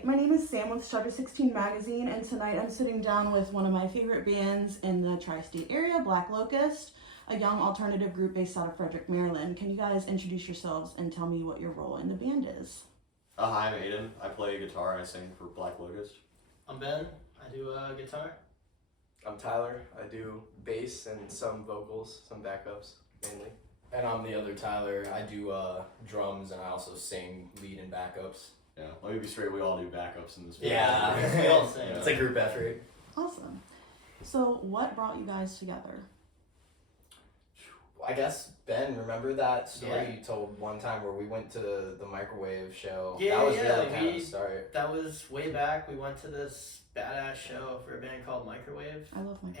Hi, my name is Sam with Shutter 16 Magazine, and tonight I'm sitting down with one of my favorite bands in the tri-state area, Black Locust, a young alternative group based out of Frederick, Maryland. Can you guys introduce yourselves and tell me what your role in the band is? Hi, I'm Aiden. I play guitar. I sing for Black Locust. I'm Ben. I do guitar. I'm Tyler. I do bass and some vocals, some backups mainly. And I'm the other Tyler. I do drums and I also sing lead and backups. Yeah, let me be straight. We all do backups in this band. Yeah, We all sing. It's a group effort. Awesome. So, what brought you guys together? I guess, Ben, remember that story Yeah. you told one time where we went to the microwave show? Yeah, that was yeah, really kind of the start. That was way back. We went to this badass show for a band called Microwave. I love my And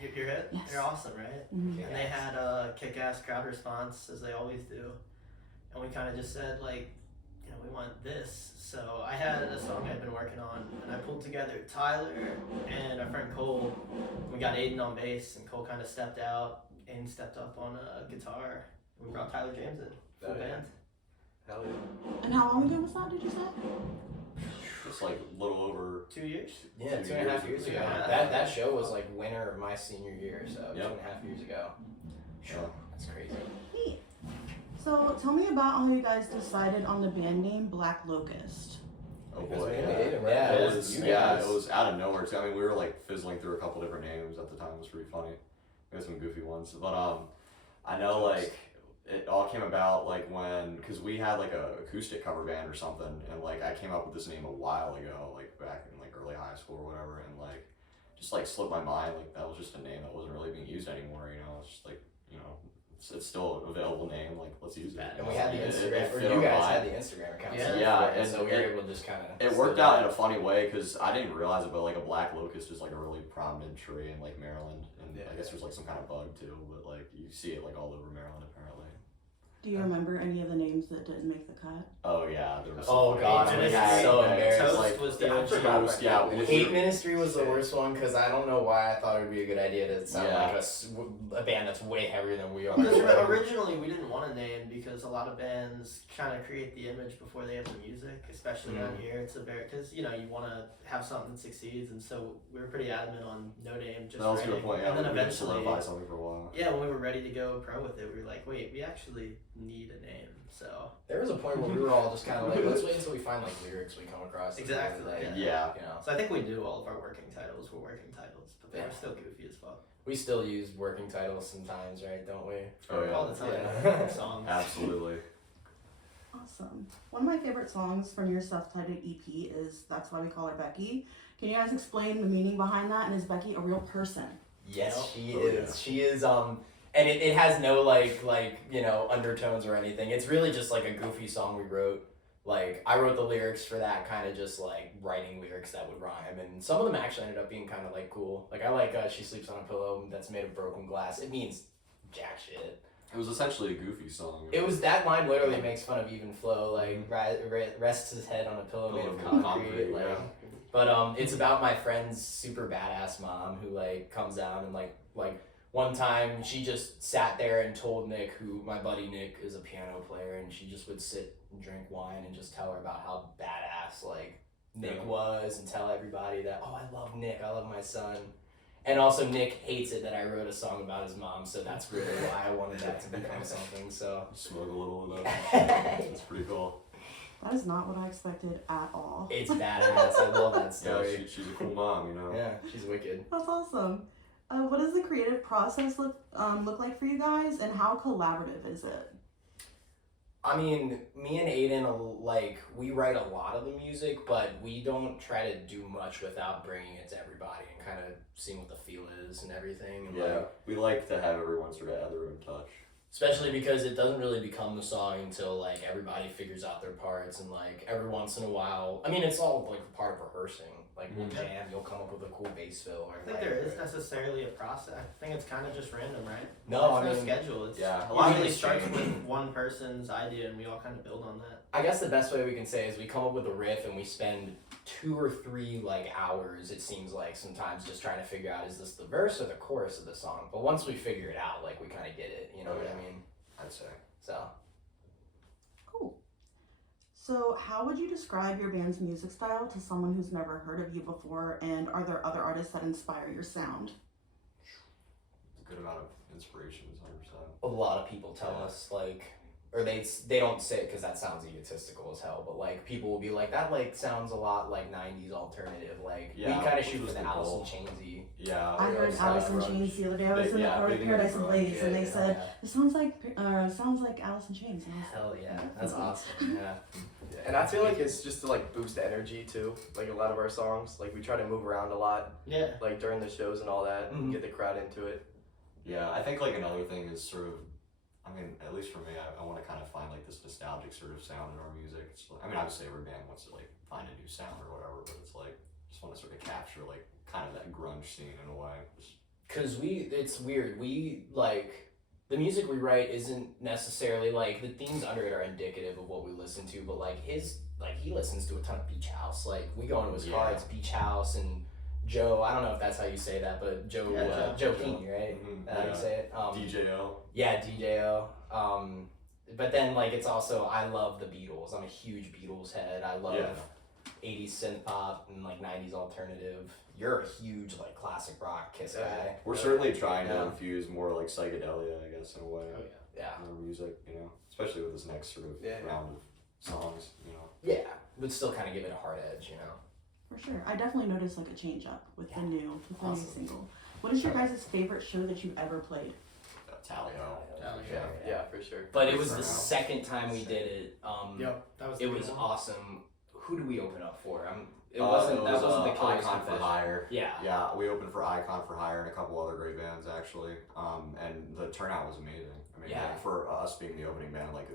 band. your hit? Yes. They're awesome, right? Mhm. And they had a kick-ass crowd response, as they always do. And we kind of just said, like, you know, we want this. So I had a song I'd been working on, and I pulled together Tyler and our friend Cole. We got Aiden on bass, and Cole kind of stepped out. Aiden stepped up on a guitar. We brought Tyler James in, full Oh, yeah. band. Hell yeah. And how long ago was that, did you say? It's like a little over. 2 years. Yeah, 2.5 years ago. Yeah. That show was like winter of my senior year, so Yep. 2.5 years ago. Yeah. That's crazy. Neat. So, tell me about how you guys decided on the band name Black Locust. Oh Because boy, we yeah. made it, right? Yeah, It it was was, you yeah, guys. it was out of nowhere too. I mean, we were like fizzling through a couple different names at the time. It was pretty funny. We had some goofy ones, but I know like it all came about like when, cause we had like a acoustic cover band or something, and like I came up with this name a while ago, like back in like early high school or whatever, and like just like slipped my mind. Like that was just a name that wasn't really being used anymore. You know, it's just like it's still an available name. Like let's use it. And we had the It Instagram, or fit you our guys vibe. had the Instagram account. Yeah. set up Yeah, for it, and so we were able to just kind of. It worked out in a funny way because I didn't realize it, but like a black locust is like a really prominent tree in like Maryland, and Yeah. I guess there's like some kind of bug too, but like you see it like all over Maryland apparently. Do you remember any of the names that didn't make the cut? Oh yeah, there was. Oh, some God, funny I'm names. so Yeah, embarrassed. it's Toast like was the I OG. forgot Toast, about yeah. that. Hate Ministry was the worst one because I don't know why I thought it would be a good idea to sound Yeah. like a band that's way heavier than we are. Because originally we didn't want a name because a lot of bands kind of create the image before they have the music, especially down here. It's a very, because you want to have something that succeeds, and so we were pretty adamant on no name, just That was a writing. good point. Yeah, and then we didn't eventually, solidify something for a while. yeah, when we were ready to go pro with it, we were like, wait, we actually need a name. So There was a point where we were all just kind of like, let's wait until we find like lyrics we come across. Exactly, Like, Yeah. You know, I think we do all of our working titles were working titles, but they were Yeah. still goofy as fuck we still use working titles sometimes, right? Don't we? Oh yeah. all the time. Yeah. Songs. Absolutely. Awesome. One of my favorite songs from your self-titled EP is That's Why We Call Her Becky. Can you guys explain the meaning behind that? And is Becky a real person? Yes, she Oh, is. yeah. She is. And it has no like undertones or anything. It's really just like a goofy song we wrote. Like I wrote the lyrics for that, kind of just like writing lyrics that would rhyme, and some of them actually ended up being kind of like cool. Like I like she sleeps on a pillow that's made of broken glass. It means jack shit. It was essentially a goofy song. It was that line literally makes fun of Even Flow, like rests his head on a pillow made of concrete, like. yeah. But it's about my friend's super badass mom who like comes down and like one time she just sat there and told Nick, who my buddy Nick is a piano player, and she just would sit and drink wine and just tell her about how badass like Nick was, and tell everybody that, oh, I love Nick, I love my son. And also Nick hates it that I wrote a song about his mom, so that's really why I wanted that to become something. So Smoke a little of that. It's pretty cool. That is not what I expected at all. it's badass. I love that Yeah, story. she's a cool mom, you know. Yeah, she's wicked. That's awesome. What does the creative process look like for you guys, and how collaborative is it? I mean, me and Aiden, like, we write a lot of the music, but we don't try to do much without bringing it to everybody and kind of seeing what the feel is and everything. And Yeah, like, we like to have everyone sort of add their own touch. especially because it doesn't really become the song until, like, everybody figures out their parts, and, like, every once in a while, I mean, it's all, like, part of rehearsing. Like, we'll jam, you'll come up with a cool bass fill. Or I think there is necessarily a process. I think it's kind of just random, right? No, There's I mean, schedule. It's yeah, a lot of usually it's starts changed. with one person's idea, and we all kind of build on that. I guess the best way we can say is we come up with a riff and we spend 2 or 3 like hours, it seems like sometimes, just trying to figure out, is this the verse or the chorus of the song? But once we figure it out, like, we kind of get it, you know what I mean? I'd say. So Cool. So, how would you describe your band's music style to someone who's never heard of you before? And are there other artists that inspire your sound? It's a good amount of inspiration, 100%. A lot of people tell us like, or they don't say it because that sounds egotistical as hell, but like people will be like, that like sounds a lot like 90s alternative. Like Yeah, we kind of which shoot was for the the Alice goal. in Chainsy. Yeah. I heard like, Alice in grunge. Chains the other day. I was Big- in yeah, the big into Paradise grunge. Place, and they Yeah, said yeah. it sounds like Alice in Chains. And I was like, Hell yeah, that's awesome. Yeah. Yeah, and I feel like it's just to like boost the energy too. Like a lot of our songs, like we try to move around a lot, Yeah. like during the shows and all that, and Mhm. get the crowd into it. Yeah, I think like another thing is sort of, I mean, at least for me, I want to kind of find like this nostalgic sort of sound in our music. It's like, I mean, obviously every band wants to like find a new sound or whatever, but it's like just want to sort of capture like kind of that grunge scene in a way. Cause it's weird. We like the music we write isn't necessarily like the themes under it are indicative of what we listen to, but like he listens to a ton of Beach House. Like we go into his car, Yeah. it's Beach House and Joe. I don't know if that's how you say that, but Joe Yeah, Joe Joe. Keeney, right? Mhm, That's how you yeah. say it. DJO. Yeah, DJO. But then like it's also I love the Beatles. I'm a huge Beatles head. I love Yeah. 80s synth pop and like 90s alternative. You're a huge like classic rock Kiss Yeah. guy. We're certainly trying to Yeah. infuse more like psychedelia, I guess, in a way, Oh, Yeah. in our music, you know, especially with this next sort of Yeah. round of songs, you know. Yeah, but still kind of give it a hard edge, you know. for sure. I definitely noticed like a change up with the new Awesome. single. What is your guys' favorite show that you've ever played? Tally-ho. Yeah, yeah, for sure. But it was the Burnout. second time we did it. Yep. That was. It the was big one. awesome. Who do we open up for? It It wasn't. That was, wasn't the Killers Icon for Confession. Hire. Yeah. Yeah, we opened for Icon for Hire and a couple other great bands actually, and the turnout was amazing. I mean, Yeah. like, for us being the opening band, like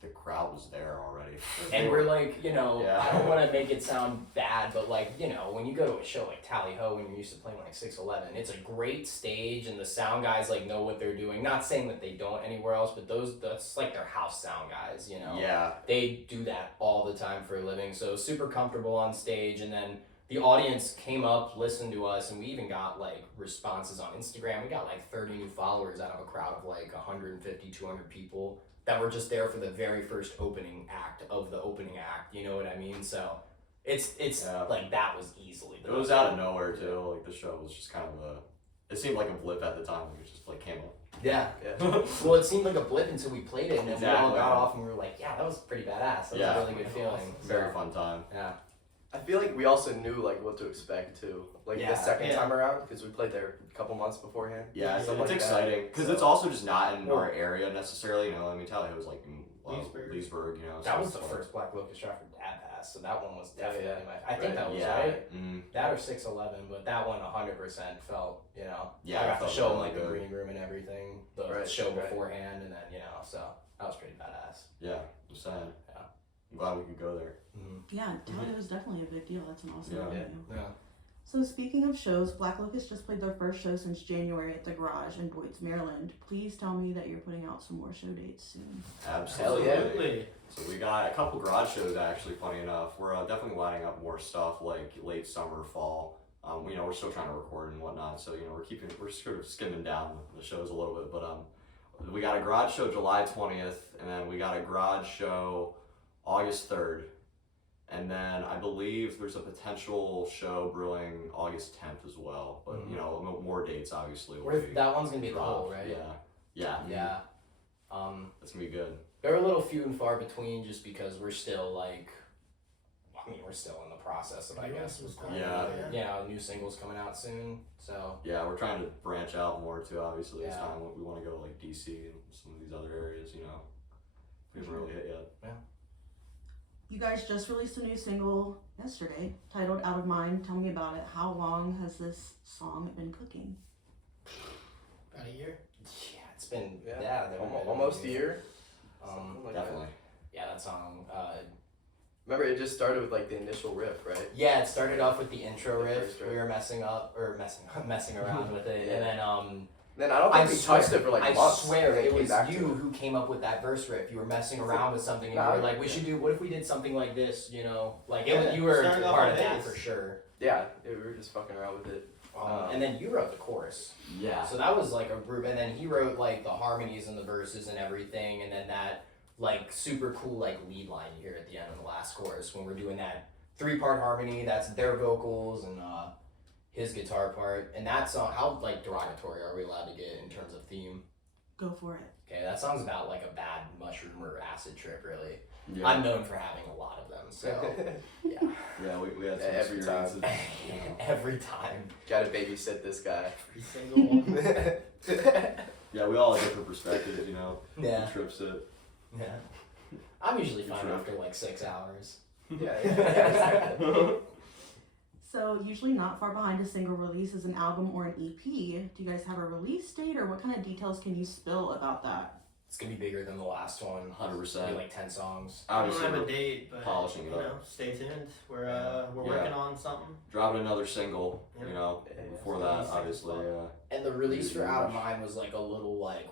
the crowd was there already. And we're like, you know, Yeah. I don't want to make it sound bad, but like, you know, when you go to a show like Tally Ho when you're used to playing like 611, it's a great stage and the sound guys like know what they're doing. Not saying that they don't anywhere else, but that's like their house sound guys, you know. Yeah, They do that all the time for a living, so super comfortable on stage. And then the audience came up, listened to us, and we even got like responses on Instagram. We got like 30 new followers out of a crowd of like 150, 200 people that were just there for the very first opening act of the opening act. You know what I mean? So it's Yeah. like that was easily the it was out of nowhere too. Like the show was just kind of it seemed like a blip at the time. It just like came up. Yeah. Yeah. Well, it seemed like a blip until we played it, and then we all Exactly. got off and we were like, yeah, that was pretty badass. That was Yeah. a really good feeling. Very So, fun time. Yeah. I feel like we also knew like what to expect too. Like Yeah. the second Yeah. time around, because we played there a couple months beforehand. Yeah, it's, Something it's like that. exciting because So- it's also just not in Well- our area necessarily. You know, I mean, Tally was like in Leesburg. You know, That so was it's the like- first Black Locust shot for Dad Pass, so that one was Yeah, definitely yeah. my. I think Right. that was Yeah. right. Mm, That or 611, but that one 100% felt, you know. Yeah, I it got to felt show them really like the good. green room and everything, the Right, show right. beforehand, and then you know, so that was pretty badass. yeah, I'm saying. Yeah. I'm glad we could go there. Yeah, Tally was definitely a big deal. That's an awesome Yeah. venue. Yeah. So speaking of shows, Black Locust just played their first show since January at the Garage in Boyd's, Maryland. Please tell me that you're putting out some more show dates soon. Absolutely. Absolutely. So we got a couple garage shows actually. Funny enough, we're definitely lining up more stuff like late summer, fall. You know, we're still trying to record and whatnot, so you know we're sort of skimming down the shows a little bit. But we got a garage show July 20th, and then we got a garage show August 3rd, and then I believe there's a potential show brewing August 10th as well. But you know, more dates obviously. will be That one's gonna be the dropped. whole, right? Yeah. Yeah. That's gonna be good. They're a little few and far between, just because we're still like, I mean, we're still in the process of, I guess, Yeah. new singles coming out soon. So Yeah, we're trying to branch out more too. Obviously, this Yeah. time we want to go to like DC and some of these other areas. You know, we haven't really hit yet. You guys just released a new single yesterday titled Out of Mind. Tell me about it. How long has this song been cooking? About a year. yeah, it's been Almost a year. Um, Something like that. Definitely. yeah, that song. Remember, it just started with like the initial riff, right? Yeah, it started off with the intro The riff. first riff. We were messing around with it, Yeah. and then Then I don't think we touched it for like I months. swear and then it came was back to you it. who came up with that verse riff. You were messing around with something, and Nah, you were like, "We yeah. should do. What if we did something like this?" You know, like it Yeah, was, you were started off part on of that bass. for sure. Yeah, we were just fucking around with it. And then you wrote the chorus. Yeah. So that was like a group, and then he wrote like the harmonies and the verses and everything, and then that like super cool like lead line you hear at the end of the last chorus when we're doing that 3-part harmony. That's their vocals and his guitar part. And that song, how like derogatory are we allowed to get in terms of theme? Go for it. Okay, that song's about like a bad mushroom or acid trip, really. Yeah. I'm known for having a lot of them, so yeah. Yeah, we had some Every time. experiences. You know. Every time. Gotta babysit this guy. Every single one. Yeah, we all have different perspectives, you know. Yeah. Who trips it. Yeah. I'm usually You fine trip. after like 6 hours. Yeah, exactly. So usually not far behind a single release is an album or an EP. Do you guys have a release date, or what kind of details can you spill about that? It's gonna be bigger than the last one. 100%. It's gonna be like 10 songs. I don't Obviously, have a we're date, but polishing it you up. know, stay tuned. We're Yeah. working on something. dropping another single, you Yeah. know, Yeah, before yeah. that, Releasing obviously. stuff. And the release for Out of Mind was like a little like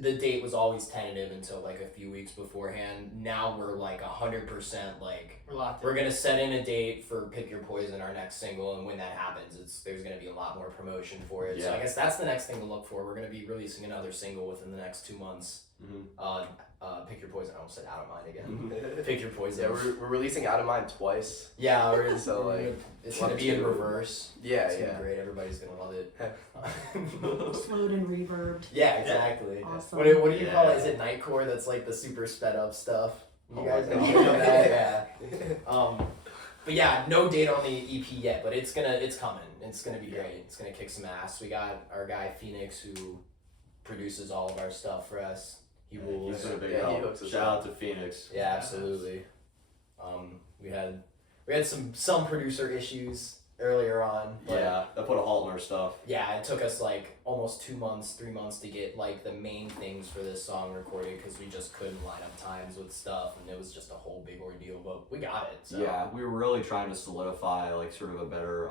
the date was always tentative until like a few weeks beforehand. Now we're like 100% like We're locked in. we're gonna set in a date for Pick Your Poison, our next single, and when that happens, there's gonna be a lot more promotion for it. So Yeah. I guess that's the next thing to look for. We're gonna be releasing another single within the next 2 months. Mhm. Pick Your Poison. I almost said Out of Mind again. Mhm. Pick Your Poison. Yeah, we're releasing Out of Mind twice. Yeah, So, like, it's gonna be in reverse. Yeah, It's gonna yeah. be great. Everybody's gonna love it. Slowed and reverbed. Yeah, exactly. Awesome. What do you call it? Yeah. Is it Nightcore? That's like the super sped up stuff. You Oh guys my know God. about that? Yeah. But yeah, no date on the EP yet, but it's coming. It's gonna be great. It's gonna kick some ass. We got our guy Phoenix who produces all of our stuff for us. He rules. He's been a big Yeah, he help. hooks us Shout up. out to Phoenix. Yeah, absolutely. We had some producer issues earlier on. But Yeah, that put a halt in our stuff. yeah, it took us like almost 2 months, 3 months to get like the main things for this song recorded because we just couldn't line up times with stuff, and it was just a whole big ordeal. But we got it. So. Yeah, we were really trying to solidify like sort of a better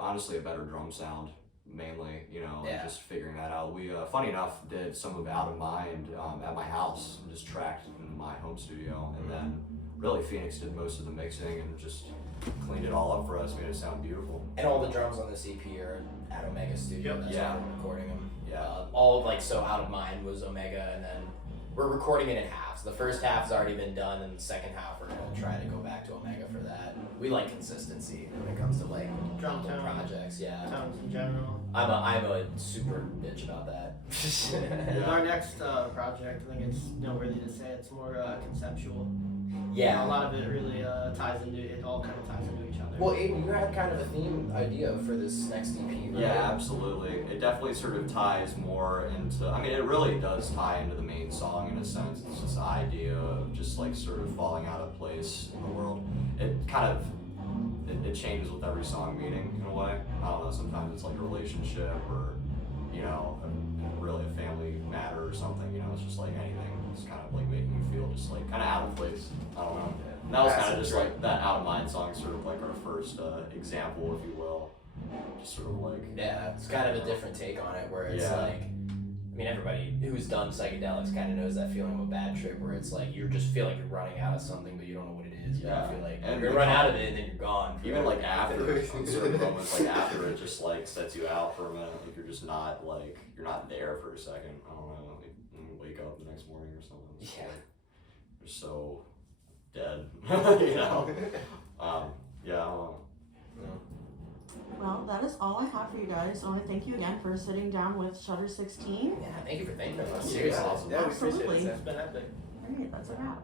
drum sound, mainly, you know, Yeah. and just figuring that out. We, funny enough, did some of Out of Mind at my house, and just tracked in my home studio, and then really Phoenix did most of the mixing and just cleaned it all up for us, made it sound beautiful. And all the drums on this EP are at Omega Studio. Yep. That's Yeah. where we're recording them. Yeah. All of like so Out of Mind was Omega, and then we're recording it in halves. The first half has already been done, and the second half we're gonna try to go back to Omega for that. We like consistency when it comes to like Drum little tone. projects. Yeah, Tones in general. I'm a super bitch about that. With our next project, I think it's noteworthy to say it's more conceptual. Yeah. A lot of it really ties into it. All kind of ties into each other. Well, Aiden, you had kind of a theme idea for this next EP, right? Yeah, absolutely. It definitely sort of ties more into, I mean, it really does tie into the main song in a sense. It's this idea of just like sort of falling out of place in the world. It kind of, it changes with every song meaning in a way. I don't know, sometimes it's like a relationship or, you know, really a family matter or something, you know, it's just like anything. It's kind of like making you feel just like kind of out of place. I don't know. And that was kind of just like that Out of Mind song, sort of like our first example, if you will. Just sort of like. Yeah, it's kind of a different take on it where it's Yeah. like, I mean, everybody who's done psychedelics kind of knows that feeling of a bad trip where it's like you just feel like you're running out of something, but you don't know what it is. You Yeah. feel like And you're the run con- out of it and then you're gone. Even forever. like after, on certain moments, like after it just like sets you out for a minute, like you're just not like, you're not there for a second. I don't know, like you wake up the next morning or something. It's Yeah. like, you're so dead, you know? Yeah, I don't know. Well, that is all I have for you guys. I want to thank you again for sitting down with Shutter 16. Yeah, thank you for thinking of us. Yeah, Seriously. awesome. Yeah, we appreciate Absolutely. it. It's been epic. All right, that's a wrap.